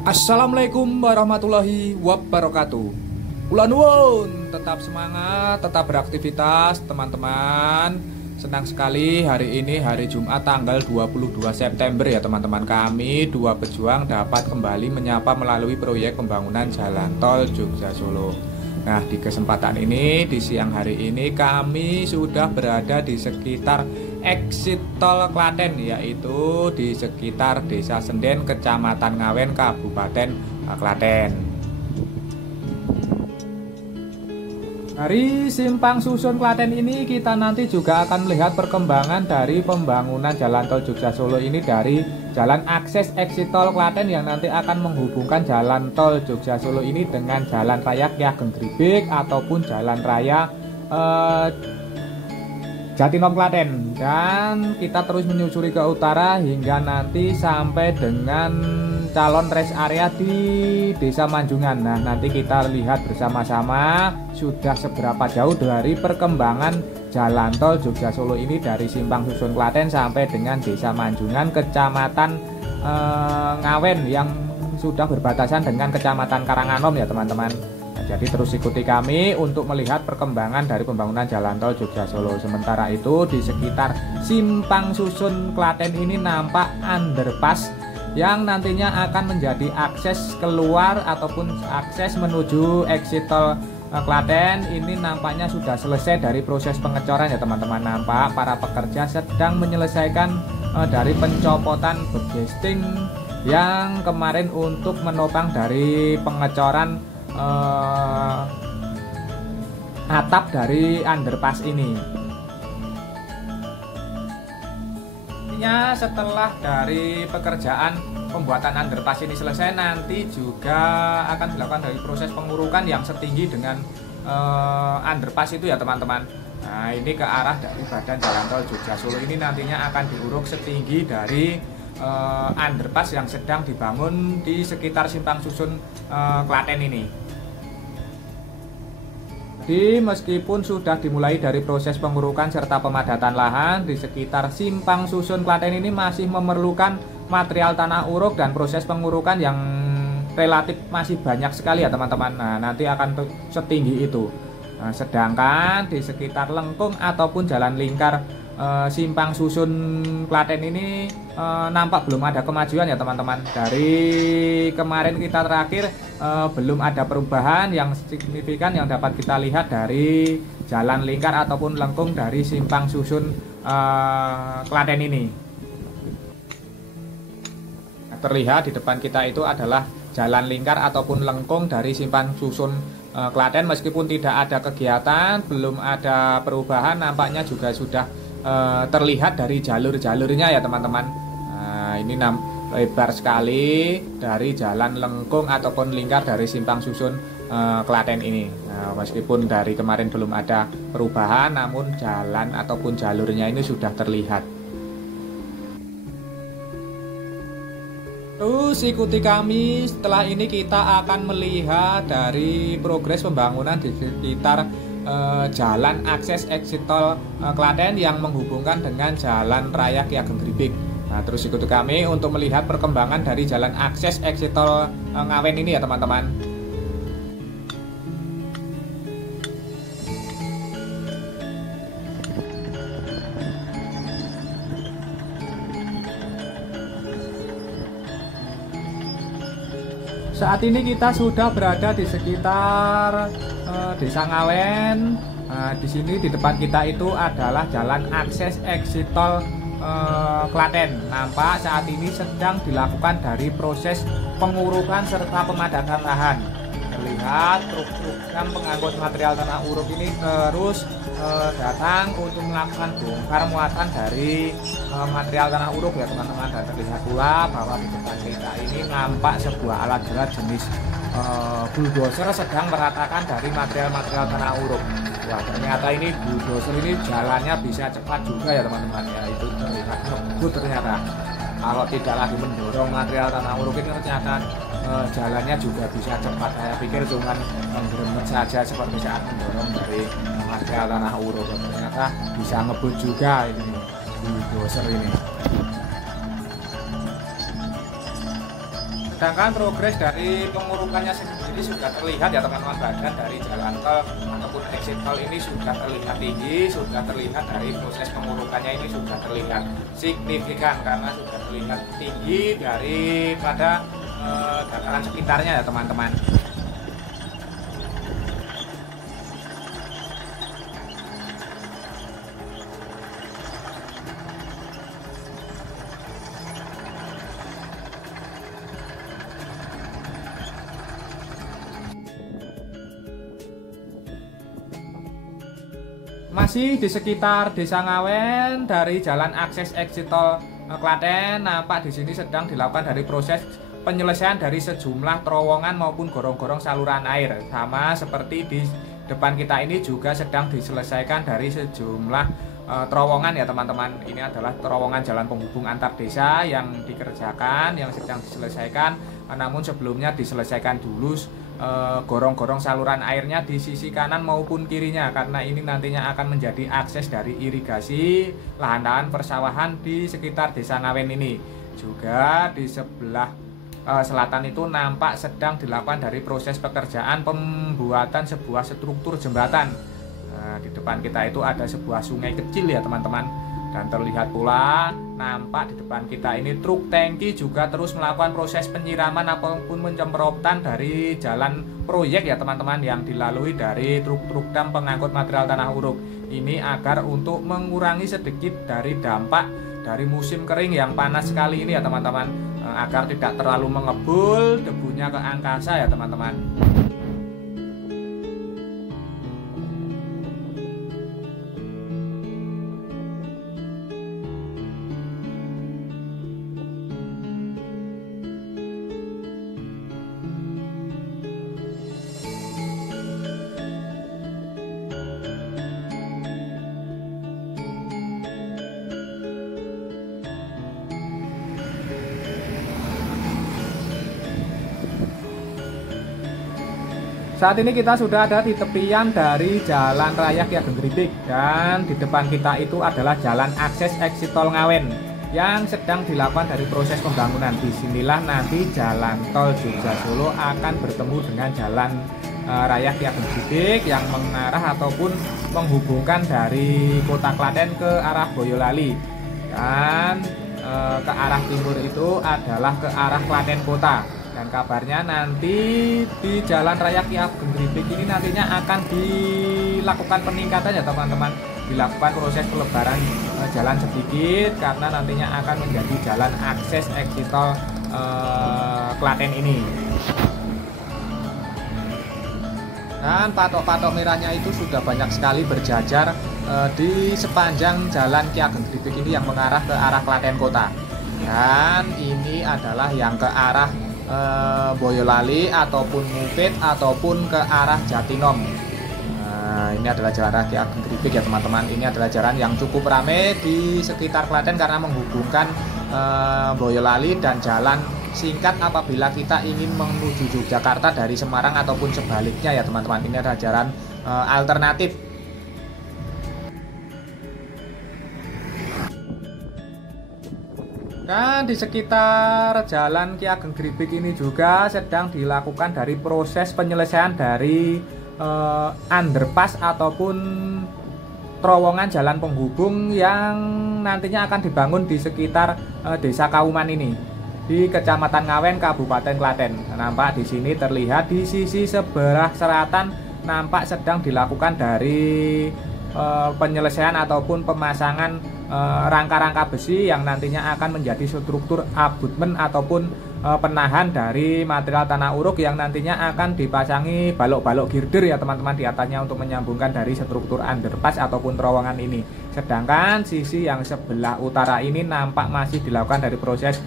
Assalamualaikum warahmatullahi wabarakatuh. Kula nuwun, tetap semangat, tetap beraktivitas teman-teman. Senang sekali hari ini hari Jumat tanggal 22 September ya teman-teman. Kami dua pejuang dapat kembali menyapa melalui proyek pembangunan jalan tol Jogja Solo. Nah, di kesempatan ini di siang hari ini kami sudah berada di sekitar exit tol Klaten, yaitu di sekitar Desa Senden, Kecamatan Ngawen, Kabupaten Klaten. Dari simpang susun Klaten ini kita nanti juga akan melihat perkembangan dari pembangunan jalan tol Jogja Solo ini, dari jalan akses exit tol Klaten yang nanti akan menghubungkan jalan tol Jogja Solo ini dengan jalan raya Ki Ageng Gribik ataupun jalan raya Jatinom Klaten, dan kita terus menyusuri ke utara hingga nanti sampai dengan calon rest area di Desa Manjungan. Nah, nanti kita lihat bersama-sama sudah seberapa jauh dari perkembangan jalan tol Jogja Solo ini dari simpang susun Klaten sampai dengan Desa Manjungan, Kecamatan Ngawen yang sudah berbatasan dengan Kecamatan Karanganom ya teman-teman. Jadi terus ikuti kami untuk melihat perkembangan dari pembangunan jalan tol Jogja Solo. Sementara itu di sekitar simpang susun Klaten ini nampak underpass yang nantinya akan menjadi akses keluar ataupun akses menuju exit tol Klaten. Ini nampaknya sudah selesai dari proses pengecoran ya teman-teman. Nampak para pekerja sedang menyelesaikan dari pencopotan begesting yang kemarin untuk menopang dari pengecoran atap dari underpass ini. Setelah dari pekerjaan pembuatan underpass ini selesai, nanti juga akan dilakukan dari proses pengurukan yang setinggi dengan underpass itu ya teman-teman. Nah, ini ke arah dari badan jalan tol Jogja Solo ini nantinya akan diuruk setinggi dari underpass yang sedang dibangun di sekitar simpang susun Klaten ini. Jadi meskipun sudah dimulai dari proses pengurukan serta pemadatan lahan, di sekitar simpang susun Klaten ini masih memerlukan material tanah uruk dan proses pengurukan yang relatif masih banyak sekali ya teman-teman. Nah, nanti akan setinggi itu. Nah, sedangkan di sekitar lengkung ataupun jalan lingkar simpang susun Klaten ini nampak belum ada kemajuan ya teman-teman. Dari kemarin kita terakhir belum ada perubahan yang signifikan yang dapat kita lihat dari jalan lingkar ataupun lengkung dari simpang susun Klaten ini. Nah, terlihat di depan kita itu adalah jalan lingkar ataupun lengkung dari simpang susun Klaten. Meskipun tidak ada kegiatan, belum ada perubahan, nampaknya juga sudah terlihat dari jalur-jalurnya ya teman-teman. Nah, ini lebar sekali dari jalan lengkung ataupun lingkar dari simpang susun Klaten ini. Nah, meskipun dari kemarin belum ada perubahan, namun jalan ataupun jalurnya ini sudah terlihat. Terus ikuti kami, setelah ini kita akan melihat dari progres pembangunan di sekitar jalan akses exit tol Klaten yang menghubungkan dengan jalan raya Ki Ageng Gribik. Nah, terus ikuti kami untuk melihat perkembangan dari jalan akses exit tol Ngawen ini ya teman-teman. Saat ini kita sudah berada di sekitar Desa Ngawen. Nah, di sini di depan kita itu adalah jalan akses exit tol Klaten. Nampak saat ini sedang dilakukan dari proses pengurukan serta pemadatan lahan. Terlihat truk-truk yang pengangkut material tanah uruk ini terus datang untuk melakukan bongkar muatan dari material tanah uruk ya teman-teman. Dan terlihat pula bahwa di depan kita ini nampak sebuah alat berat jenis bulldozer sedang meratakan dari material-material tanah uruk. Wah, ternyata ini bulldozer ini jalannya bisa cepat juga ya teman-teman ya. Itu terlihat ngebut ternyata. Kalau tidak lagi mendorong material tanah uruk ini ternyata jalannya juga bisa cepat. Saya pikir cuma menggeremet saja seperti saat mendorong dari material tanah uruk, ternyata bisa ngebut juga ini bulldozer ini. Sedangkan progres dari pengurukannya sendiri sudah terlihat ya teman-teman, badan dari jalan tol ataupun exit tol ini sudah terlihat tinggi, sudah terlihat dari proses pengurukannya ini sudah terlihat signifikan karena sudah terlihat tinggi daripada dataran sekitarnya ya teman-teman. Masih di sekitar Desa Ngawen, dari jalan akses exit tol Klaten, nampak di sini sedang dilakukan dari proses penyelesaian dari sejumlah terowongan maupun gorong-gorong saluran air. Sama seperti di depan kita ini juga sedang diselesaikan dari sejumlah terowongan ya teman-teman. Ini adalah terowongan jalan penghubung antar desa yang dikerjakan, yang sedang diselesaikan. Namun sebelumnya diselesaikan dulu gorong-gorong saluran airnya di sisi kanan maupun kirinya, karena ini nantinya akan menjadi akses dari irigasi lahan-lahan persawahan di sekitar Desa Ngawen ini. Juga di sebelah selatan itu nampak sedang dilakukan dari proses pekerjaan pembuatan sebuah struktur jembatan. Di depan kita itu ada sebuah sungai kecil ya teman-teman, dan terlihat pula nampak di depan kita ini truk tangki juga terus melakukan proses penyiraman ataupun penyemprotan dari jalan proyek ya teman-teman, yang dilalui dari truk-truk dam pengangkut material tanah uruk ini, agar untuk mengurangi sedikit dari dampak dari musim kering yang panas sekali ini ya teman-teman, agar tidak terlalu mengebul debunya ke angkasa ya teman-teman. Saat ini kita sudah ada di tepian dari Jalan Raya Ki Ageng Gripik, dan di depan kita itu adalah jalan akses exit tol Ngawen yang sedang dilakukan dari proses pembangunan. Disinilah nanti jalan tol Jogja Solo akan bertemu dengan jalan Raya Ki Ageng Gripik yang mengarah ataupun menghubungkan dari kota Klaten ke arah Boyolali, dan ke arah timur itu adalah ke arah Klaten kota. Dan kabarnya nanti di Jalan Raya Ki Ageng Gripik ini nantinya akan dilakukan peningkatan ya teman-teman, dilakukan proses pelebaran jalan sedikit karena nantinya akan menjadi jalan akses exit tol Klaten ini. Dan patok-patok merahnya itu sudah banyak sekali berjajar di sepanjang Jalan Ki Ageng Gripik ini yang mengarah ke arah Klaten kota. Dan ini adalah yang ke arah Boyolali ataupun Mupit ataupun ke arah Jatinom. Ini adalah jalan Raya Ki Ageng Gripik ya teman-teman. Ini adalah jalan yang cukup ramai di sekitar Klaten karena menghubungkan Boyolali, dan jalan singkat apabila kita ingin menuju Yogyakarta dari Semarang ataupun sebaliknya ya teman-teman. Ini adalah jalan alternatif. Dan di sekitar Jalan Ki Ageng Gripik ini juga sedang dilakukan dari proses penyelesaian dari underpass ataupun terowongan jalan penghubung yang nantinya akan dibangun di sekitar Desa Kauman ini di Kecamatan Ngawen, Kabupaten Klaten. Nampak di sini terlihat di sisi sebelah selatan nampak sedang dilakukan dari penyelesaian ataupun pemasangan rangka-rangka besi yang nantinya akan menjadi struktur abutmen ataupun penahan dari material tanah uruk yang nantinya akan dipasangi balok-balok girder ya teman-teman di atasnya untuk menyambungkan dari struktur underpass ataupun terowongan ini. Sedangkan sisi yang sebelah utara ini nampak masih dilakukan dari proses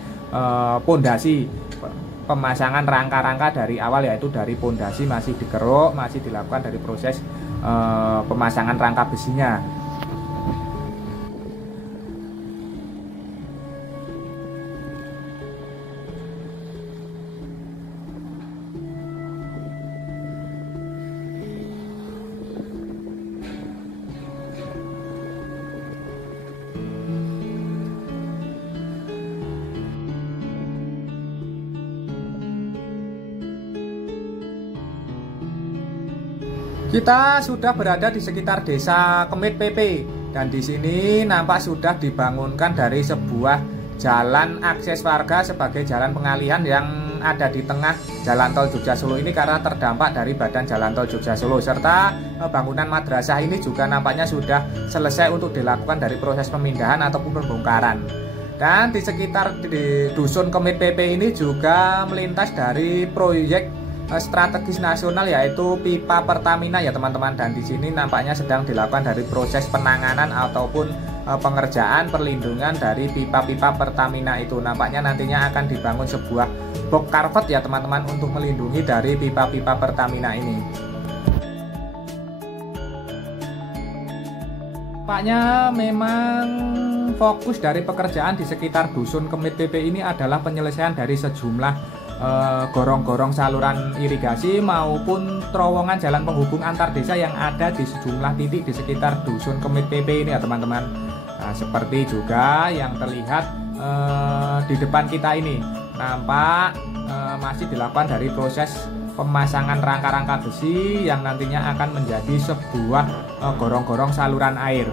pondasi, pemasangan rangka-rangka dari awal, yaitu dari pondasi masih dikeruk, masih dilakukan dari proses pemasangan rangka besinya. Kita sudah berada di sekitar Desa Kemit PP, dan di sini nampak sudah dibangunkan dari sebuah jalan akses warga sebagai jalan pengalihan yang ada di tengah Jalan Tol Jogja Solo ini karena terdampak dari badan Jalan Tol Jogja Solo, serta bangunan madrasah ini juga nampaknya sudah selesai untuk dilakukan dari proses pemindahan ataupun pembongkaran. Dan di sekitar di Dusun Kemit PP ini juga melintas dari proyek strategis nasional yaitu pipa Pertamina ya teman-teman, dan di sini nampaknya sedang dilakukan dari proses penanganan ataupun pengerjaan perlindungan dari pipa-pipa Pertamina itu. Nampaknya nantinya akan dibangun sebuah box culvert ya teman-teman untuk melindungi dari pipa-pipa Pertamina ini. Nampaknya memang fokus dari pekerjaan di sekitar Dusun Kemit PP ini adalah penyelesaian dari sejumlah gorong-gorong saluran irigasi maupun terowongan jalan penghubung antar desa yang ada di sejumlah titik di sekitar Dusun Kemit PP ini ya teman-teman. Nah, seperti juga yang terlihat di depan kita ini nampak masih dilakukan dari proses pemasangan rangka-rangka besi yang nantinya akan menjadi sebuah gorong-gorong saluran air.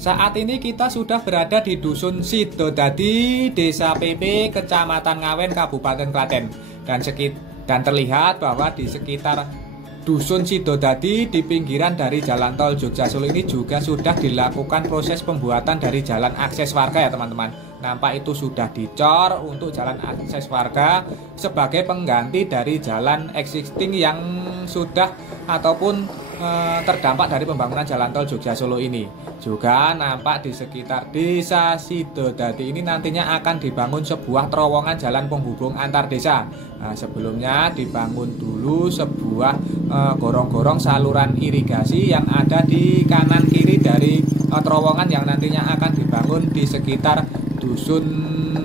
Saat ini kita sudah berada di Dusun Sidodadi, Desa PP, Kecamatan Ngawen, Kabupaten Klaten. Dan terlihat bahwa di sekitar Dusun Sidodadi di pinggiran dari Jalan Tol Jogja Solo ini juga sudah dilakukan proses pembuatan dari jalan akses warga ya teman-teman. Nampak itu sudah dicor untuk jalan akses warga sebagai pengganti dari jalan existing yang sudah ataupun terdampak dari pembangunan Jalan Tol Jogja Solo ini. Juga nampak di sekitar Desa Sidodadi ini nantinya akan dibangun sebuah terowongan jalan penghubung antar desa. Nah, sebelumnya dibangun dulu sebuah gorong-gorong saluran irigasi yang ada di kanan kiri dari terowongan yang nantinya akan dibangun di sekitar Dusun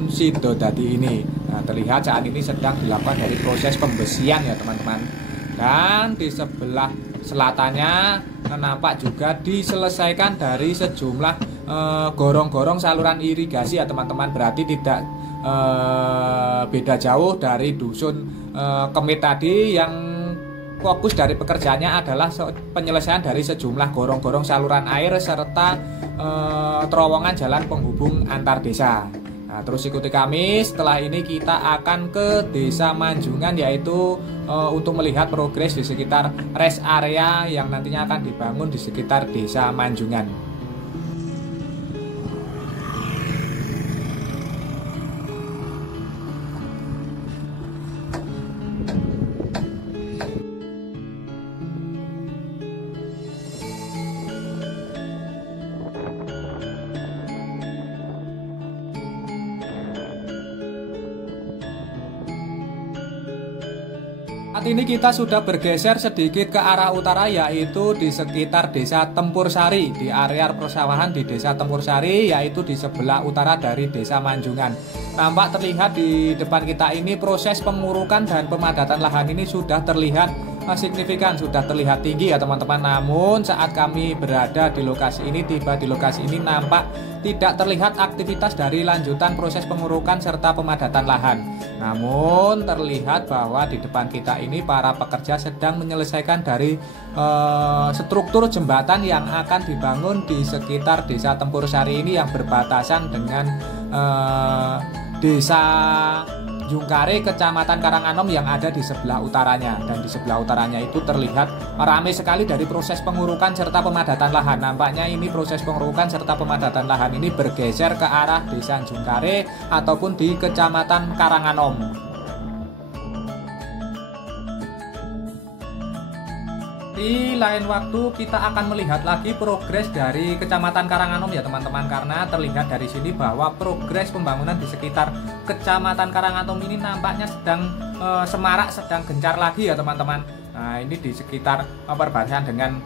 Sidodadi ini. Nah, terlihat saat ini sedang dilakukan dari proses pembesian ya teman-teman. Dan di sebelah selatannya nampak juga diselesaikan dari sejumlah gorong-gorong saluran irigasi ya teman-teman. Berarti tidak beda jauh dari Dusun Kemit tadi yang fokus dari pekerjaannya adalah penyelesaian dari sejumlah gorong-gorong saluran air serta terowongan jalan penghubung antar desa. Nah, terus ikuti kami, setelah ini kita akan ke Desa Manjungan, yaitu untuk melihat progres di sekitar rest area yang nantinya akan dibangun di sekitar Desa Manjungan. Saat ini kita sudah bergeser sedikit ke arah utara, yaitu di sekitar Desa Tempur Sari, di area persawahan di Desa Tempur Sari, yaitu di sebelah utara dari Desa Manjungan. Tampak terlihat di depan kita ini proses pengurukan dan pemadatan lahan ini sudah terlihat signifikan, sudah terlihat tinggi ya teman-teman. Namun saat kami berada di lokasi ini, tiba di lokasi ini, nampak tidak terlihat aktivitas dari lanjutan proses pengurukan serta pemadatan lahan. Namun terlihat bahwa di depan kita ini para pekerja sedang menyelesaikan dari struktur jembatan yang akan dibangun di sekitar Desa Tempur Sari ini yang berbatasan dengan Desa Jungkare, Kecamatan Karanganom yang ada di sebelah utaranya. Dan di sebelah utaranya itu terlihat ramai sekali dari proses pengurukan serta pemadatan lahan. Nampaknya ini proses pengurukan serta pemadatan lahan ini bergeser ke arah Desa Jungkare ataupun di Kecamatan Karanganom. Di lain waktu kita akan melihat lagi progres dari Kecamatan Karanganom ya teman-teman, karena terlihat dari sini bahwa progres pembangunan di sekitar Kecamatan Karanganom ini nampaknya sedang semarak, sedang gencar lagi ya teman-teman. Nah, ini di sekitar perbatasan dengan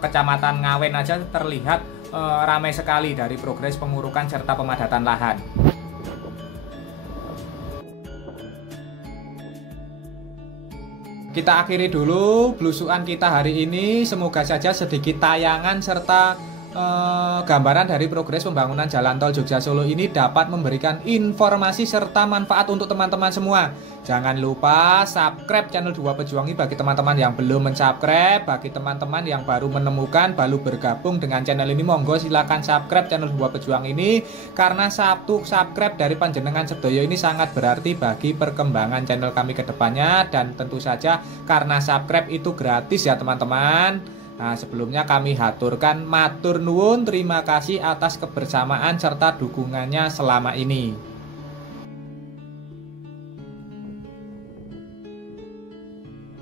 Kecamatan Ngawen aja terlihat ramai sekali dari progres pengurukan serta pemadatan lahan. Kita akhiri dulu belusukan kita hari ini. Semoga saja sedikit tayangan serta gambaran dari progres pembangunan jalan tol Jogja Solo ini dapat memberikan informasi serta manfaat untuk teman-teman semua. Jangan lupa subscribe channel Dua Pejuangi bagi teman-teman yang belum mensubscribe. Bagi teman-teman yang baru menemukan, baru bergabung dengan channel ini, monggo silakan subscribe channel Dua Pejuang ini. Karena satu subscribe dari panjenengan sedoyo ini sangat berarti bagi perkembangan channel kami ke depannya. Dan tentu saja karena subscribe itu gratis ya teman-teman. Nah, sebelumnya kami haturkan matur nuwun, terima kasih atas kebersamaan serta dukungannya selama ini.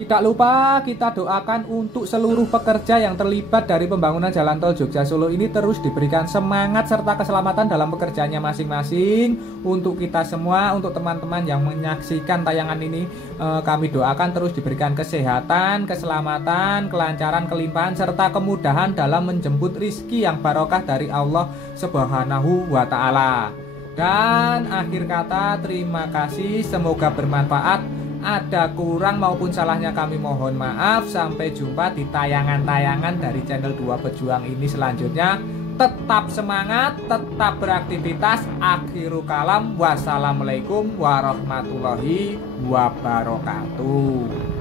Tidak lupa kita doakan untuk seluruh pekerja yang terlibat dari pembangunan jalan tol Jogja Solo ini terus diberikan semangat serta keselamatan dalam pekerjaannya masing-masing. Untuk kita semua, untuk teman-teman yang menyaksikan tayangan ini, kami doakan terus diberikan kesehatan, keselamatan, kelancaran, kelimpahan, serta kemudahan dalam menjemput rizki yang barokah dari Allah Subhanahu wa Ta'ala. Dan akhir kata, terima kasih, semoga bermanfaat. Ada kurang maupun salahnya kami mohon maaf. Sampai jumpa di tayangan-tayangan dari channel Dua Pejuang ini selanjutnya. Tetap semangat, tetap beraktivitas. Akhirul kalam, wassalamualaikum warahmatullahi wabarakatuh.